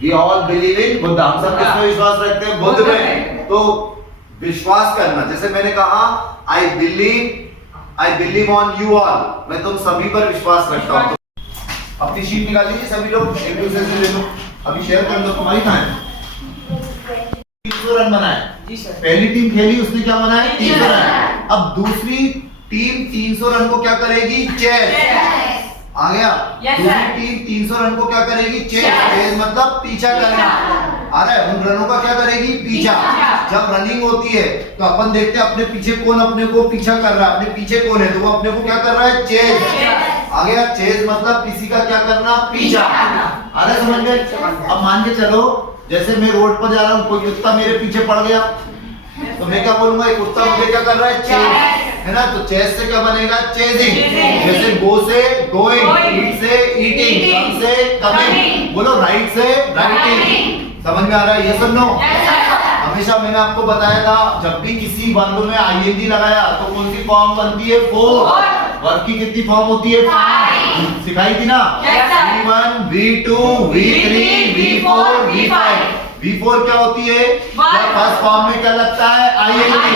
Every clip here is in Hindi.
We all believe in Buddha. हम सब किसमें विश्वास रखते हैं? बुद्ध में। तो विश्वास करना, जैसे मैंने कहा I believe on you all, मैं तुम सभी पर विश्वास रखता हूँ। अपनी शीट निकाल लीजिए सभी लोग, एक दूसरे से ले लो, अभी शेयर कर दो। तुम्हारी कहाँ है? 300 रन बनाए जी सर। पहली टीम खेली, उसने क्या बनाया? 300 रन। अब दूसरी टीम 300 रन को क्या करेगी? चेस। आ गया? दूसरी टीम 300 रन को क्या करेगी? चेस मतलब पीछा करना। आ रहा है? उन रनों का क्या करेगी? पीछा। जब रनिंग होती है तो अपन देखते हैं अपने पीछे कौन अपने को पीछा कर रहा है, अपने पीछे कौन है, तो वो अपने को क्या कर रहा है? चेस। आ गया? चेस मतलब किसी का क्या करना? पीछा। आ रहा है समझ में? अब मान के चलो जैसे मैं रोड पर जा रहा हूँ, कोई कुत्ता मेरे पीछे पड़ गया, तो मैं क्या बोलूंगा? एक कुत्ता मुझे क्या कर रहा है? चेस, है ना? तो चेस से क्या बनेगा? चेजिंग। जैसे गो से गोइंग, ईट से ईटिंग, कम से कमिंग, बोलो राइट से राइटिंग। समझ में आ रहा है? ये सब नो। हमेशा मैंने आपको बताया था जब भी किसी वर्ब में आईएनजी लगाया तो कौन सी फॉर्म बनती है? 4। वर्ब की कितनी फॉर्म होती है? 5। सिखाई थी ना? V1 V2 V3 V4 V5। V4 क्या होती है? फर्स्ट फॉर्म में क्या लगता है? आईएनजी।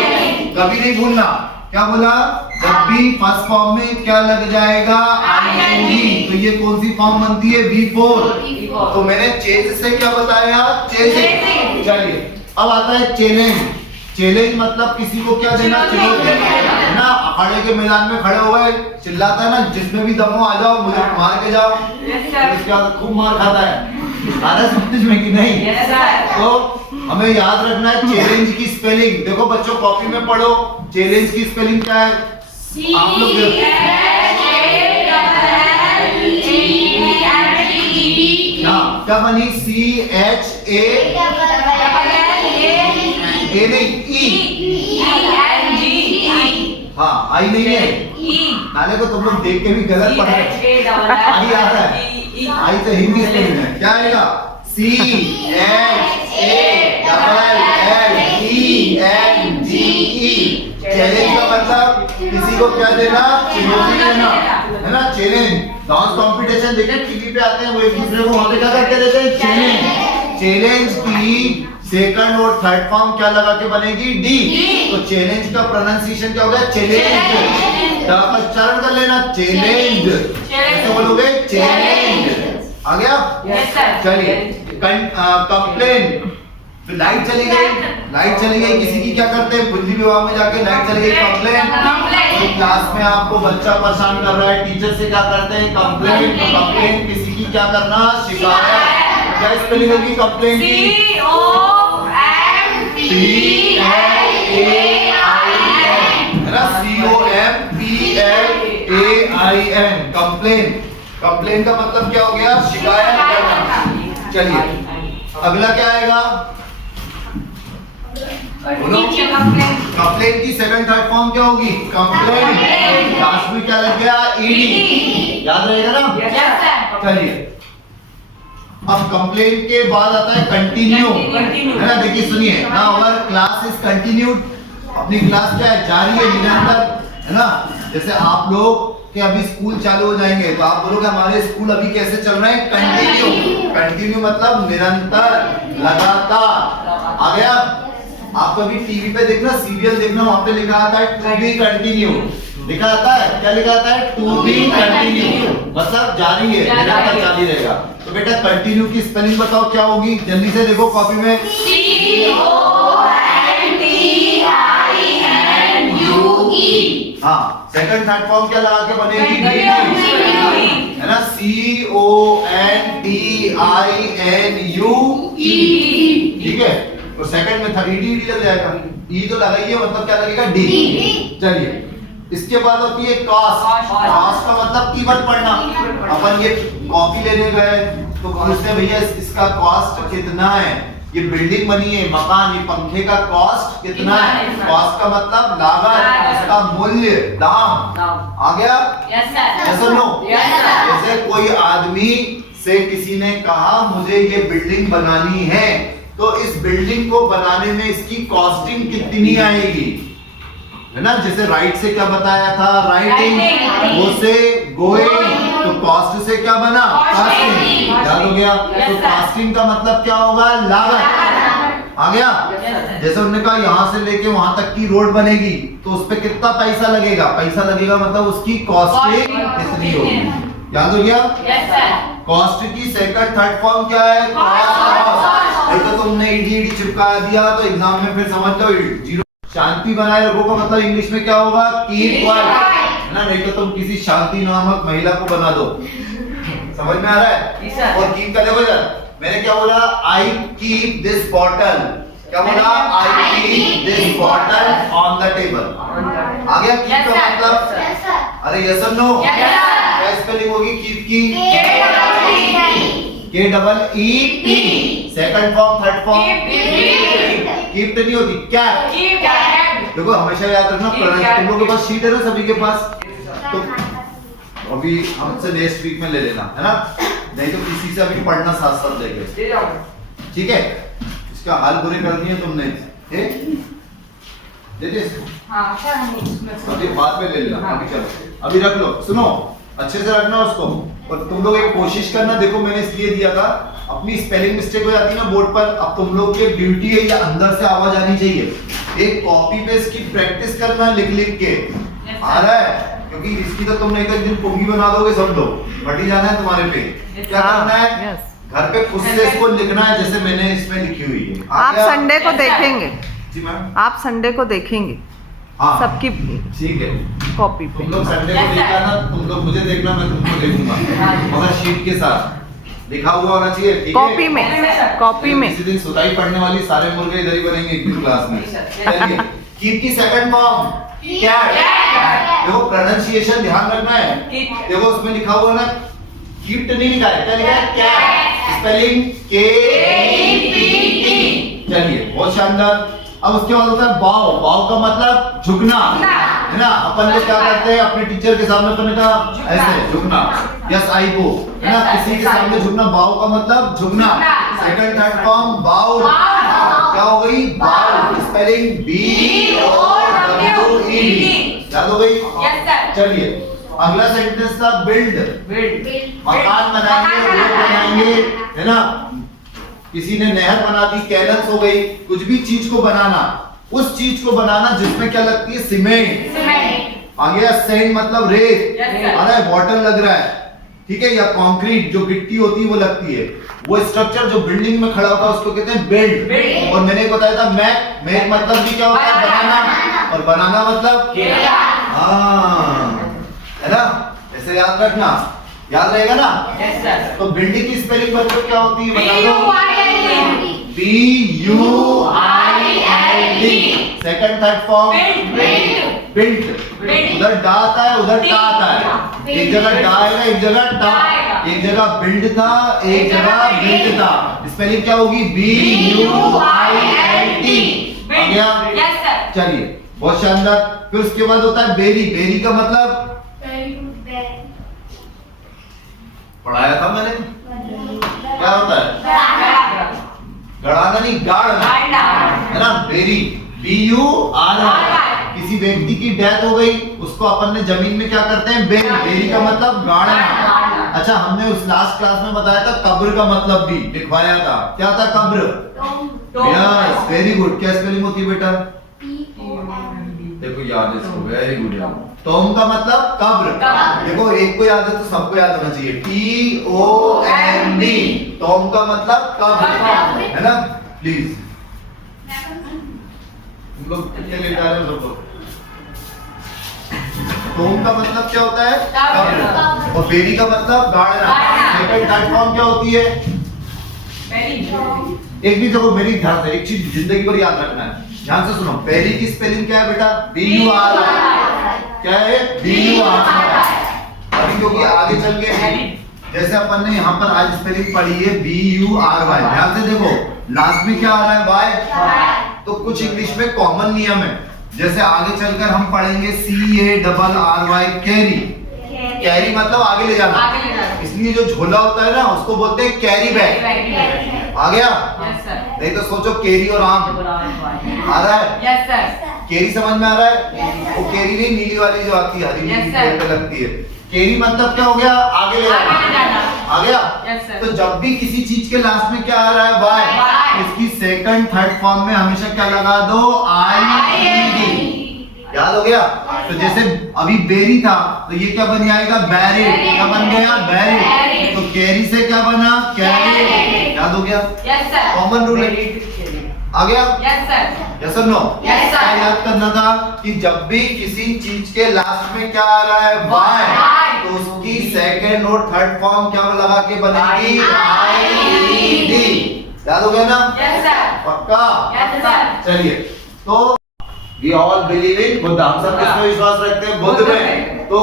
कभी नहीं भूलना। क्या बोला? जब भी फर्स्ट फॉर्म में क्या लग जाएगा? आईएनजी। तो ये कौन सी फॉर्म बनती है? V4। तो मैंने चेज से क्या बताया? चेजिंग। चलिए अब आता है चैलेंज। चैलेंज मतलब किसी को क्या देना? चुनौती, है ना? अखाड़े के मैदान में खड़े हुए चिल्लाता है ना, जिसमें भी दम हो आ जाओ, मुझे मार के जाओ। इसके बाद खूब मार खाता है। आ रहा है समझ में कि नहीं? तो हमें याद रखना है चैलेंज की स्पेलिंग। देखो बच्चों कॉपी में पढ़ो, चैलेंज की स्पेलिंग क्या है? आप लोग क्या बनी? CHA नहीं, E। हाँ आई नहीं है, नाले को तुम लोग देख के भी गलत पढ़ रहे। आई आ रहा है, आई तो हिंदी स्पेलिंग है। क्या आएगा? CHALLENGE। चैलेंज का मतलब किसी को क्या देना? चुनौती देना, है ना? चैलेंज। डांस कंपटीशन देखे टीवी पे आते हैं, वो एक दूसरे को वहां पे क्या करते रहते हैं? चैलेंज। चैलेंज की सेकंड और थर्ड फॉर्म क्या लगा के बनेगी? डी। तो चैलेंज का प्रोनाउंसिएशन क्या होगा? चैलेंज। का उच्चारण कर लेना, चैलेंज। कैसे बोलोगे? चैलेंज। आ गया? चलिए कंप्लेन। लाइट चली गई, किसी की क्या करते हैं? बिजली विभाग में जाके लाइट चली गई, कंप्लेन। क्लास में आपको बच्चा परेशान कर रहा है, टीचर से क्या करते हैं? कंप्लेन। तो कंप्लेन किसी की क्या करना? शिकायत। क्या स्पेलिंग होगी कंप्लेन की? COMPLAIN। कंप्लेन। कंप्लेन का मतलब क्या हो गया? शिकायत करना। चलिए अगला क्या आएगा? कंप्लेन की सेकंड थर्ड फॉर्म क्या होगी? कंप्लेन। लास्ट में क्या लग गया? ईडी। याद रहेगा ना? चलिए अब कंप्लेन के बाद आता है कंटिन्यू, है ना? देखिए सुनिए ना, अवर क्लास इज कंटिन्यूड। अपनी क्लास क्या है? जारी है, निरंतर, है ना? जैसे आप लोग के अभी स्कूल चालू हो जाएंगे तो आप बोलोगे हमारे स्कूल अभी कैसे चल रहे हैं? कंटिन्यू। कंटिन्यू मतलब निरंतर, लगातार। आ गया? आप कभी टीवी पे देखना, सीरियल देखना, वहां पे लिखा आता है टू बी कंटिन्यू। लिखा आता है, क्या लिखा आता है? टू बी कंटिन्यू, मतलब जारी है, निरंतर जारी रहेगा। तो बेटा कंटिन्यू की स्पेलिंग बताओ क्या होगी? जल्दी से देखो कॉपी में। CONTINUE। हाँ सेकंड थर्ड फॉर्म क्या लगा के बनेगी? है ना? CONTINUE। ठीक है? तो सेकंड में थर्ड ईडी लग जाएगा। ई तो लगा ही है, मतलब क्या लगेगा? डी। चलिए इसके बाद होती है कॉस्ट। कॉस्ट का मतलब कीमत पढ़ना। अपन ये कॉपी लेने गए तो पूछते हैं भैया इसका कॉस्ट कितना है? ये बिल्डिंग बनी है, मकान, ये पंखे का कॉस्ट कितना है? कॉस्ट का मतलब लागत, इसका मूल्य, दाम। आ गया? Yes sir. यस और नो? जैसे कोई आदमी से किसी ने कहा मुझे ये बिल्डिंग बनानी है, तो इस बिल्डिंग को बनाने में इसकी कॉस्टिंग कितनी आएगी? है ना? जैसे राइट से क्या बताया था? राइटिंग। गो से गोइंग, तो कॉस्ट से क्या बना? कास्टिंग। याद हो गया? तो कास्टिंग का मतलब क्या होगा? लागत। आ गया? जैसे उन्होंने कहा यहाँ से लेके वहां तक की रोड बनेगी तो उस पे कितना पैसा लगेगा? पैसा लगेगा मतलब उसकी कॉस्टिंग कितनी होगी। याद हो गया? कॉस्ट की सेकंड थर्ड फॉर्म क्या है? कॉस्ट। नहीं तो तुमने ईडी चिपका दिया तो एग्जाम में फिर समझ लो जीरो। शांति बनाए रखो का मतलब इंग्लिश में क्या होगा? कीप क्वाइट, है ना? नहीं तो तुम किसी शांति नामक महिला को बना दो। समझ में आ रहा है? और कीप का देखो यार, मैंने क्या बोला? I keep this bottle. क्या बोला? I keep this bottle on the table. आ गया कीप का मतलब? अरे यस और नो? क्या स्पेलिंग होगी कीप की? के double E P. Second form third form keep तो नहीं होती, क्या? देखो हमेशा याद रखना, तुम लोगों के पास शीट है ना सभी के पास, तो अभी हमसे नेक्स्ट वीक में ले लेना, है ना? नहीं तो किसी से अभी पढ़ना साथ साथ लेके, ठीक है? इसका हाल बुरे कर दिए तुमने, दे दे अभी बाद में ले लेना। अभी चलो, अभी रख लो, सुनो अच्छे से रखना उसको। और तुम लोग एक कोशिश करना, देखो मैंने इसलिए दिया था, अपनी स्पेलिंग मिस्टेक हो जाती है ना बोर्ड पर, अब तुम लोग की ड्यूटी है या अंदर से आवाज आनी चाहिए। एक कॉपी पेस्ट की प्रैक्टिस करना लिख लिख के, आ रहा है? क्योंकि इसकी तो तुम नहीं तो एक दिन पुंगी बना दोगे सब लोग, बढ़ी जाना है तुम्हारे पे। क्या करना है? घर पे खुद से इसको लिखना है जैसे मैंने इसमें लिखी हुई है। आप संडे को देखेंगे? जी मैम, आप संडे को देखेंगे हाँ सबकी ठीक है। कॉपी पे। तुम लोग संडे को देखना ना, तुम लोग मुझे देखना, मैं तुमको देखूंगा, मगर शीट के साथ लिखा हुआ होना चाहिए, ठीक है? कॉपी में, कॉपी में। किसी दिन सुताई पढ़ने वाली सारे मुर्गे इधर ही बनेंगे एक दिन क्लास में। चलिए, कीप की सेकंड फॉर्म कैट। देखो प्रोनाउंसिएशन ध्यान रखना है। देखो उसमें लिखा हुआ है ना, कीप नहीं लिखा है, क्या लिखा है? कैट। स्पेलिंग के ई पी टी। चलिए बहुत शानदार। अब उसके बाद होता है बाव। बाव का मतलब झुकना, है ना? अपन लोग क्या करते हैं अपने टीचर के सामने, अपने का ऐसे झुकना, यस आई गो, है ना? किसी के सामने झुकना, बाव का मतलब झुकना। सेकंड थर्ड फॉर्म बाव क्या हो गई? Bowed. Spelling B O W E D. याद हो गई? चलिए अगला सेंटेंस था बिल्ड। मकान बनाएंगे, रोड बनाएंगे, है ना? किसी ने नहर बना दी, कैनल्स हो गई, कुछ भी चीज को बनाना, उस चीज को बनाना जिसमें क्या लगती है? सीमेंट। आ गया? सैंड मतलब रेत, आ रहा है? वाटर लग रहा है, ठीक है? या कंक्रीट जो गिट्टी होती है वो लगती है। वो स्ट्रक्चर जो बिल्डिंग में खड़ा होता है उसको कहते हैं बिल्ड। और मैंने बताया था मैक मतलब भी क्या होता है? बनाना। और बनाना मतलब हाँ, है ना? ऐसे याद रखना, याद रहेगा ना? तो बिल्डिंग की स्पेलिंग बच्चों क्या होती है बता दो? B U I L D। Second third form build. उधर डा आता है, उधर टा आता है। एक जगह डा आएगा, एक जगह टा। एक जगह बिल्ड था, एक जगह बिल्ड था। स्पेलिंग क्या होगी? B U I L D। आ गया? चलिए बहुत शानदार। फिर उसके बाद होता है बेरी। बेरी का मतलब पढ़ाया था मैंने, क्या होता है? गड़ाना नहीं, गाड़ना, है ना? Berry, B-U-R-Y। किसी व्यक्ति की डेथ हो गई, उसको अपन ने जमीन में क्या करते हैं? बेरी। बेरी का मतलब गाड़ना। अच्छा हमने उस लास्ट क्लास में बताया था कब्र का मतलब भी लिखवाया था। क्या था? कब्र। Yes, very good. क्या स्पेलिंग होती है बेटा? देखो याद है इसको, वेरी गुड। टॉम का मतलब कब्र। देखो एक को याद है तो सबको याद होना चाहिए, TOMB। टॉम का मतलब कब्र, है ना? प्लीज तुम लोग कितने लेट आ रहे हो सब लोग? टॉम का मतलब क्या होता है? कब्र। और बेरी का मतलब गाड़ना। सेकंड थर्ड फॉर्म क्या होती है? एक भी देखो मेरी ध्यान से एक चीज जिंदगी भर याद रखना है, ध्यान से सुनो। बेरी की स्पेलिंग क्या है बेटा? B-U-R-Y। क्या है? B-U-R-Y। अभी क्योंकि आगे चल के जैसे अपन ने यहाँ पर आज स्पेलिंग पढ़ी है B-U-R-Y, ध्यान से देखो लास्ट में क्या आ रहा है? Y। तो कुछ इंग्लिश में कॉमन नियम है, जैसे आगे चलकर हम पढ़ेंगे C-A-R-R-Y कैरी। कैरी मतलब आगे ले जाना, इसलिए जो झोला होता है ना उसको बोलते हैं कैरी बैग। आ गया? नहीं तो सोचो केरी और आम आ रहा है? केरी समझ में आ रहा है? वो केरी नहीं, नीली वाली जो आती है, हरी नीली पेड़ पे लगती है, केरी मतलब क्या हो गया, आगे ले जाना, आ गया। Yes, sir. तो जब भी किसी चीज के लास्ट में क्या आ रहा है, वाई, Y. इसकी सेकंड थर्ड फॉर्म में हमेशा क्या लगा दो, आई। याद हो गया। तो जैसे अभी बेरी था तो ये क्या बन जाएगा, बैरी। क्या बन गया, बैरी। बैरी। तो कैरी से क्या बना, कैरी। कैरी। याद हो गया, Yes, sir. कॉमन रूल है, आ गया। Yes, sir. यस और नो। Yes, sir. क्या याद करना था कि जब भी किसी चीज के लास्ट में क्या आ रहा है, वाई, Y. तो उसकी सेकंड और थर्ड फॉर्म क्या लगा के बनेगी, आई डी। याद हो गया ना, Yes, sir. पक्का। Yes, sir. चलिए, तो we all believe in Buddha. हम सब किसमें विश्वास रखते हैं, बुद्ध में। तो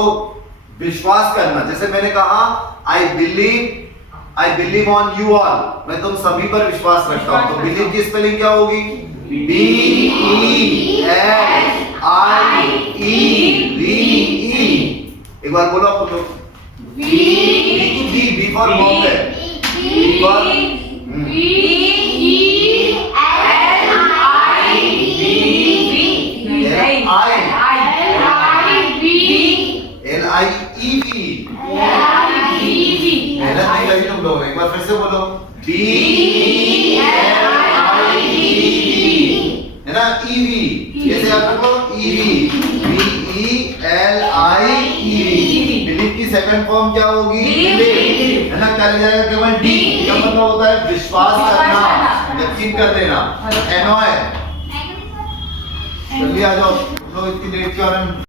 विश्वास करना, जैसे मैंने कहा I believe on you all, मैं तुम सभी पर विश्वास रखता हूं। तो बिलीव की स्पेलिंग क्या होगी, B E L I E V E. एक बार बोलो आप लोग, B for Bombay, B for L I E V. मेहनत नहीं लगी तुम लोग, एक बार फिर से बोलो, बी एल आई ई, है ना, ईवी। कैसे याद रखो, EV, B E L I E. Believe की सेकंड फॉर्म क्या होगी, बिलीव, है ना। क्या लग जाएगा, केवल डी। क्या मतलब होता है, विश्वास करना, यकीन कर देना। एनो है, जल्दी आ जाओ, लोग इतनी लेट क्यों आ रहे हैं।